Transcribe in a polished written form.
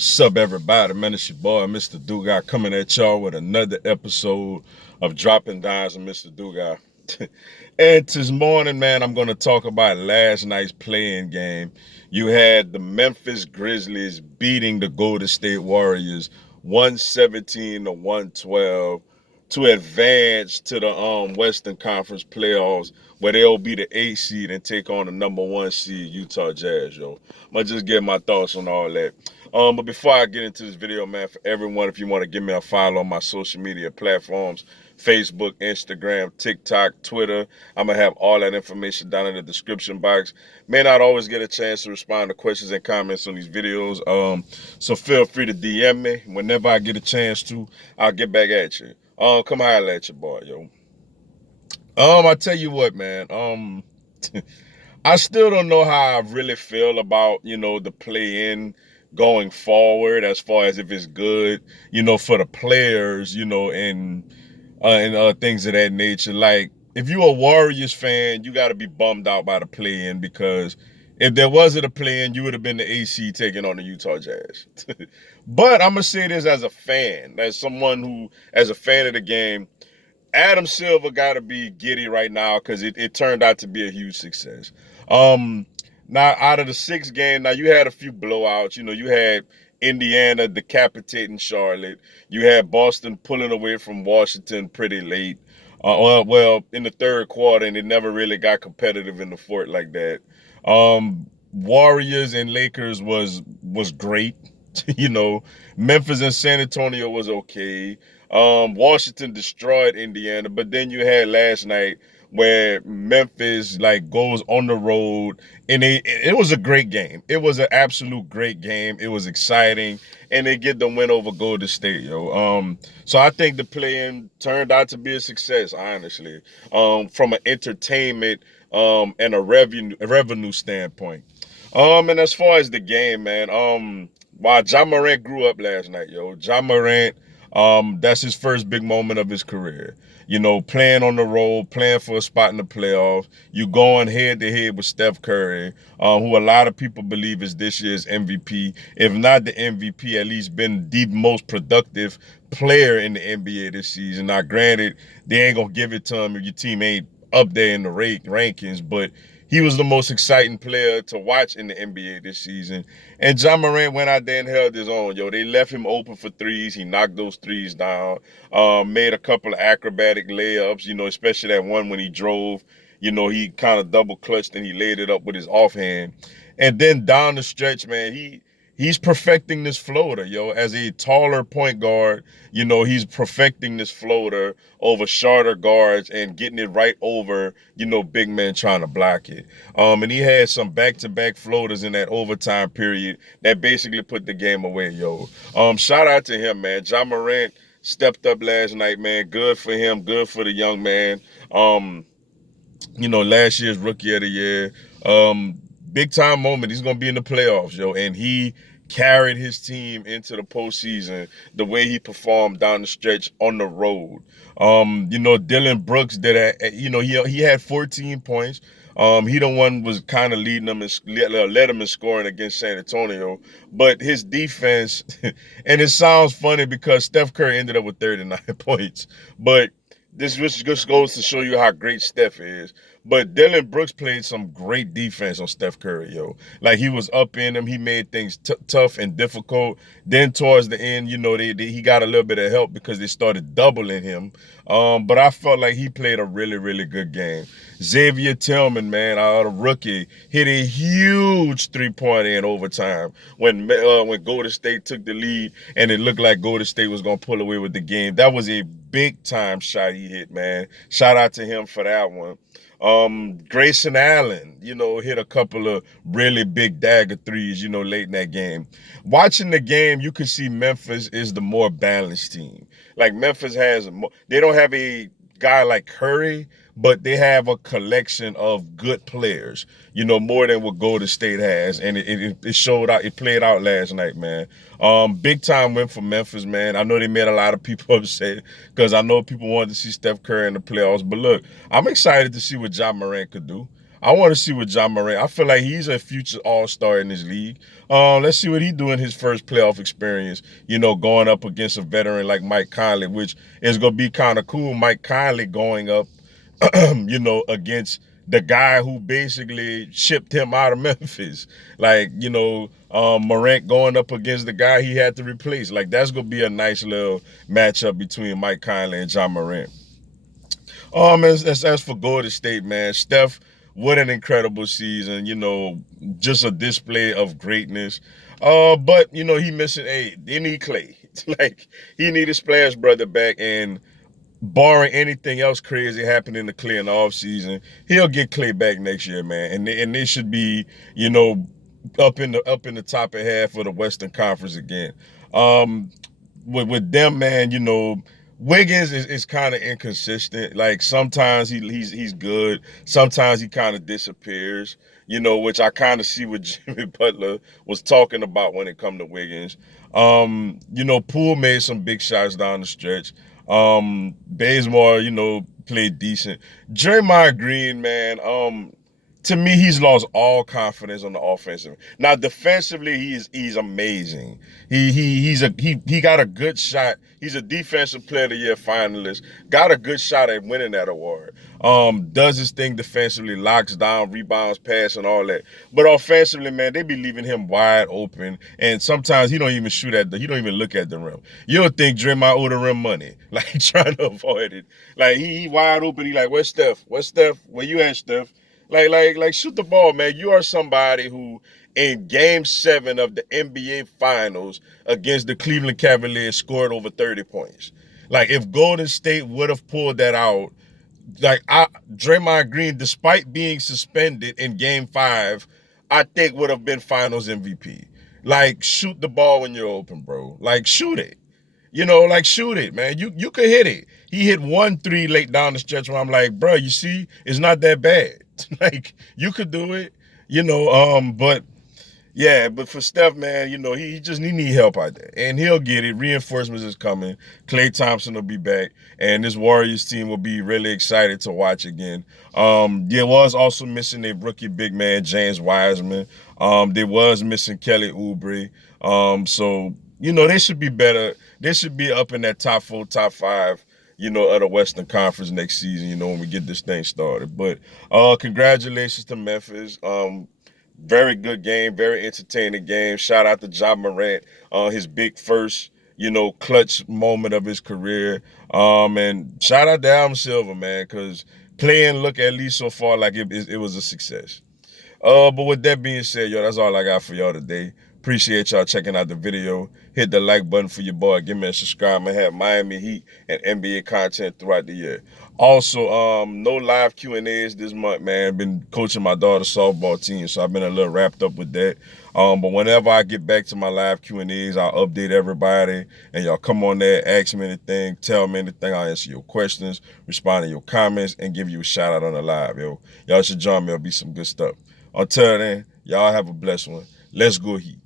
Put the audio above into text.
Sup everybody, man, it's your boy Mr. Dugai coming at y'all with another episode of Dropping Dimes with Mr. Dugai. And this morning, man, I'm going to talk about last night's playing game. You had the Memphis Grizzlies beating the Golden State Warriors 117 to 112 to advance to the Western Conference playoffs, where they'll be the 8th seed and take on the number 1 seed Utah Jazz, yo. I'm going to just get my thoughts on all that. But before I get into this video, man, for everyone, if you want to give me a follow on my social media platforms, Facebook, Instagram, TikTok, Twitter, I'm going to have all that information down in the description box. May not always get a chance to respond to questions and comments on these videos, so feel free to DM me. Whenever I get a chance to, I'll get back at you. Come holler at your boy, yo. I tell you what, man, I still don't know how I really feel about, the play-in going forward, as far as if it's good, for the players, and things of that nature. Like, if you're a Warriors fan, you got to be bummed out by the play-in, because if there wasn't a play-in, you would have been the AC taking on the Utah Jazz. But I'm going to say this as a fan, as someone who, as a fan of the game, Adam Silver got to be giddy right now, because it turned out to be a huge success. Now, out of the 6 games, now you had a few blowouts. You had Indiana decapitating Charlotte. You had Boston pulling away from Washington pretty late. Well, in the third quarter, and it never really got competitive in the fourth like that. Warriors and Lakers was great. Memphis and San Antonio was okay. Washington destroyed Indiana, but then you had last night where Memphis goes on the road, and it was a great game. It was an absolute great game. It was exciting, and they get the win over Golden State, yo. So I think the play-in turned out to be a success, honestly, from an entertainment and a revenue standpoint. And as far as the game, man, while Ja Morant grew up last night, yo, Ja Morant, that's his first big moment of his career. Playing on the road, playing for a spot in the playoffs. You going head to head with Steph Curry, who a lot of people believe is this year's MVP. If not the MVP, at least been the most productive player in the NBA this season. Now, granted, they ain't gonna give it to him if your team ain't up there in the rankings, but he was the most exciting player to watch in the NBA this season. And Ja Morant went out there and held his own. Yo, they left him open for threes. He knocked those threes down. Made a couple of acrobatic layups, especially that one when he drove. He kind of double clutched and he laid it up with his offhand. And then down the stretch, man, he's perfecting this floater, yo. As a taller point guard, he's perfecting this floater over shorter guards and getting it right over, big men trying to block it. And he had some back-to-back floaters in that overtime period that basically put the game away, yo. Shout out to him, man. Ja Morant stepped up last night, man. Good for him. Good for the young man. Last year's Rookie of the Year. Big time moment. He's gonna be in the playoffs, yo, and he carried his team into the postseason the way he performed down the stretch on the road. Dylan Brooks did he had 14 points. He the one was kind of leading them and led them in scoring against San Antonio, but his defense, and it sounds funny because Steph Curry ended up with 39 points, but this just goes to show you how great Steph is. But Dylan Brooks played some great defense on Steph Curry, yo. Like, he was up in him. He made things tough and difficult. Then towards the end, he got a little bit of help because they started doubling him. But I felt like he played a really, really good game. Xavier Tillman, man, the rookie, hit a huge three-pointer in overtime when Golden State took the lead and it looked like Golden State was going to pull away with the game. That was a big-time shot he hit, man. Shout out to him for that one. Grayson Allen, hit a couple of really big dagger threes, late in that game. Watching the game, you could see Memphis is the more balanced team. Like, Memphis they don't have a guy like Curry, but they have a collection of good players, more than what Golden State has. And it showed out, it played out last night, man. Big time win for Memphis, man. I know they made a lot of people upset because I know people wanted to see Steph Curry in the playoffs. But look, I'm excited to see what Ja Morant could do. I want to see what John Morant. I feel like he's a future All-Star in this league. Let's see what he do in his first playoff experience. Going up against a veteran like Mike Conley, which is gonna be kind of cool. Mike Conley going up, against the guy who basically shipped him out of Memphis. Like, Morant going up against the guy he had to replace. Like, that's gonna be a nice little matchup between Mike Conley and John Morant. As for Golden State, man, Steph, what an incredible season. Just a display of greatness. But he missing they need Clay. Like, he need his Splash Brother back, and barring anything else crazy happening to Clay in the offseason, he'll get Clay back next year, man. And they should be, up in the top of half of the Western Conference again. With them, man, Wiggins is kind of inconsistent. Like, sometimes he's good, sometimes he kind of disappears. Which I kind of see what Jimmy Butler was talking about when it come to Wiggins. Poole made some big shots down the stretch. Bazemore, played decent. Draymond Green, man, to me, he's lost all confidence on the offensive. Now, defensively, he's amazing. He got a good shot. He's a defensive player of the year finalist. Got a good shot at winning that award. Does his thing defensively, locks down, rebounds, pass, and all that. But offensively, man, they be leaving him wide open. And sometimes he don't even he don't even look at the rim. You'll think Draymond owe the rim money, like trying to avoid it. Like, he wide open. He like, where's Steph? Where's Steph? Where you at, Steph? Like, shoot the ball, man. You are somebody who, in Game 7 of the NBA Finals against the Cleveland Cavaliers, scored over 30 points. Like, if Golden State would have pulled that out, Draymond Green, despite being suspended in Game 5, I think would have been Finals MVP. Like, shoot the ball when you're open, bro. Like, shoot it. Like, shoot it, man. You could hit it. He hit 1 3 late down the stretch where I'm like, bro, you see, it's not that bad. Like, you could do it, but yeah, but for Steph, man, he need help out there, and he'll get it. Reinforcements is coming. Klay Thompson will be back, and this Warriors team will be really excited to watch again. They was also missing a rookie big man, James Wiseman. They was missing Kelly Oubre. So they should be better. They should be up in that top 4, top 5. Of the Western Conference next season, when we get this thing started. But congratulations to Memphis. Very good game, very entertaining game. Shout out to Ja Morant, his big first, clutch moment of his career. And shout out to Adam Silver, man, because playing look at least so far like it was a success. But with that being said, that's all I got for y'all today. Appreciate y'all checking out the video. Hit the like button for your boy. Give me a subscribe. I have Miami Heat and NBA content throughout the year. Also, no live Q&As this month, man. Been coaching my daughter's softball team, so I've been a little wrapped up with that. But whenever I get back to my live Q&As, I'll update everybody, and y'all come on there, ask me anything, tell me anything. I'll answer your questions, respond to your comments, and give you a shout out on the live, yo. Y'all should join me. It'll be some good stuff. Until then, y'all have a blessed one. Let's go Heat.